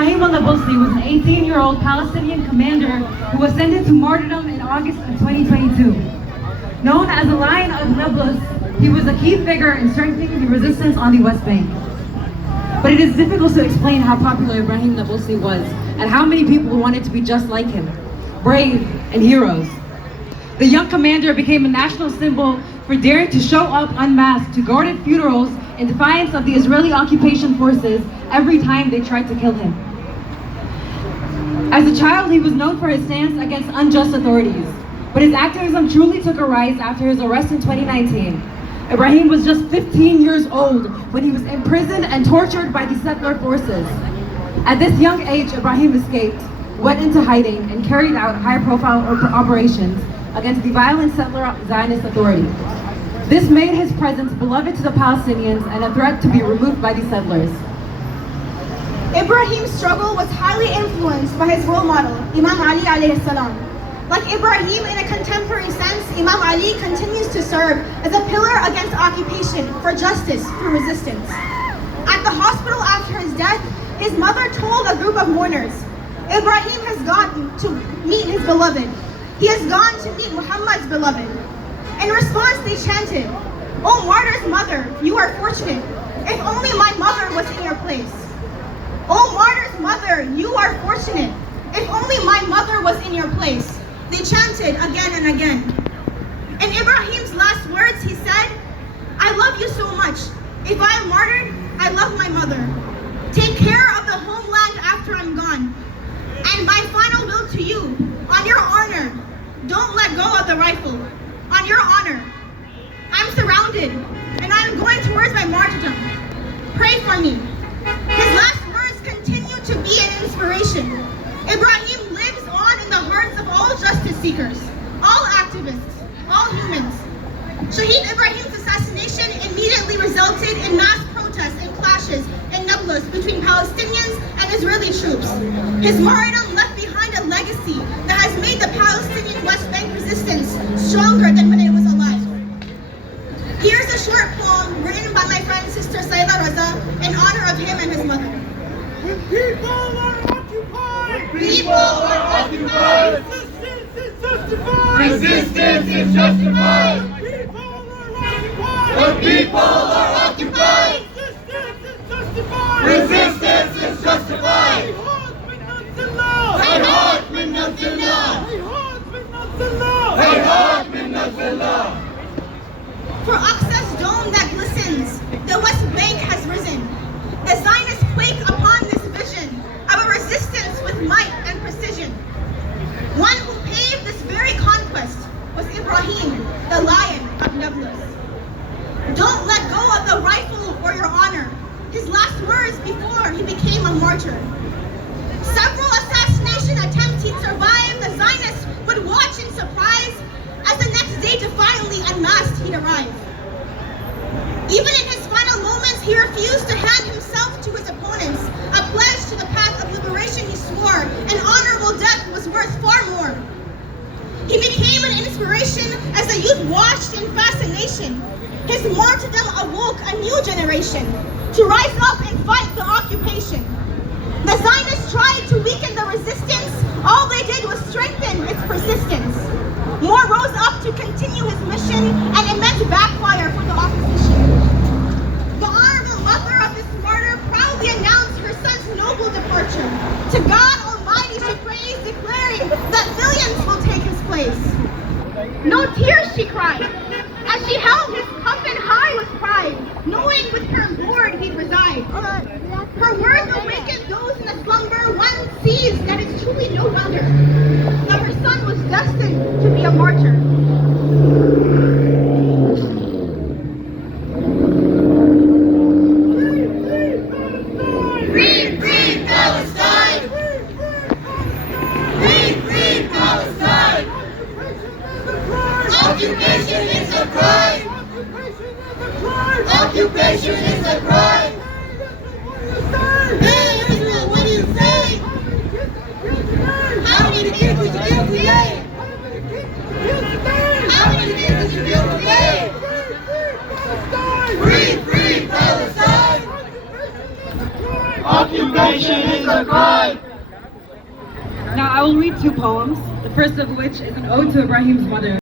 Ibrahim al-Nabulsi was an 18-year-old Palestinian commander who was sentenced to martyrdom in August of 2022. Known as the Lion of Nablus, he was a key figure in strengthening the resistance on the West Bank. But it is difficult to explain how popular Ibrahim Nabulsi was and how many people wanted to be just like him, brave and heroes. The young commander became a national symbol for daring to show up unmasked to guarded funerals in defiance of the Israeli occupation forces every time they tried to kill him. As a child, he was known for his stance against unjust authorities, but his activism truly took a rise after his arrest in 2019. Ibrahim was just 15 years old when he was imprisoned and tortured by the settler forces. At this young age, Ibrahim escaped, went into hiding, and carried out high-profile operations against the violent settler Zionist authority. This made his presence beloved to the Palestinians and a threat to be removed by the settlers. Ibrahim's struggle was highly influenced by his role model, Imam Ali alayhi salam. Like Ibrahim in a contemporary sense, Imam Ali continues to serve as a pillar against occupation for justice through resistance. At the hospital after his death, his mother told a group of mourners, Ibrahim has gone to meet his beloved. He has gone to meet Muhammad's beloved. In response, they chanted, "Oh martyr's mother, you are fortunate. If only my mother was in your place. Oh martyr's mother, you are fortunate. If only my mother was in your place." They chanted again and again. In Ibrahim's last words, he said, "I love you so much. If I am martyred, I love my mother. Take care of the homeland after I'm gone. And my final will to you, on your honor, don't let go of the rifle. On your honor, I'm surrounded and I'm going towards my martyrdom. Pray for me." His last words continue to be an inspiration. Ibrahim lives on in the hearts of all justice seekers, all activists, all humans. Shaheed Ibrahim's assassination immediately resulted in mass protests and clashes in Nablus between Palestinians and Israeli troops. His martyrdom left behind a legacy that has made the Palestinian West Bank resistance stronger than when it was alive. Here's a short poem written by my friend Sister Saida Raza in honor of him and his mother. People are occupied! People are occupied! Resistance is justified! Resistance is justified! The people are The occupied! people are occupied! Resistance is justified! Resistance is justified! هيهات من نفس الله! هيهات من نفس الله! هيهات من نفس الله! هيهات من نفس الله! For Aqsa's dome that glistens, the West Bank has risen. The Zionists quake upon this vision of a resistance with might and precision. One who paved this very conquest was Ibrahim, the Lion of Nablus. Don't let go of the rifle or your honor. His last words before he became a martyr. Several assassination attempts he'd survived, the Zionists would watch in surprise as the next day defiantly unmasked he'd arrive. Even in his final moments, he refused to hand himself to his opponents, a pledge to the path of liberation he swore an honorable death was worth far more. He became an inspiration as the youth watched in fascination. His martyrdom awoke a new generation to rise up and fight the occupation. The Zionists tried to weaken the resistance. All they did was strengthen its persistence. More rose up to continue his mission, and it meant backfire for the opposition. The honorable mother of this martyr proudly announced her son's noble departure. To God Almighty she prays, declaring that millions will take his place. No tears she cried, as she held his coffin high with pride, knowing with her Lord he'd reside. Her words awakened those in the slumber. One sees that it's truly no wonder that her son was destined to be a martyr. Free, free Palestine! Free, free Palestine! Occupation is a crime! Occupation is a crime! crime. Now I will read two poems, the first of which is an ode to Ibrahim's mother.